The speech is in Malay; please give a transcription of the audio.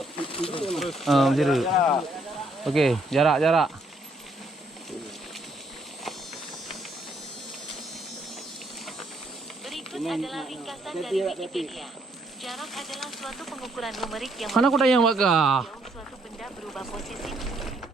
Macam tu. Okey, jarak. Berikut adalah ringkasan dari Wikipedia. Jarak adalah suatu pengukuran numerik yang Kan aku dah yang buat kah? jauh suatu benda berubah posisi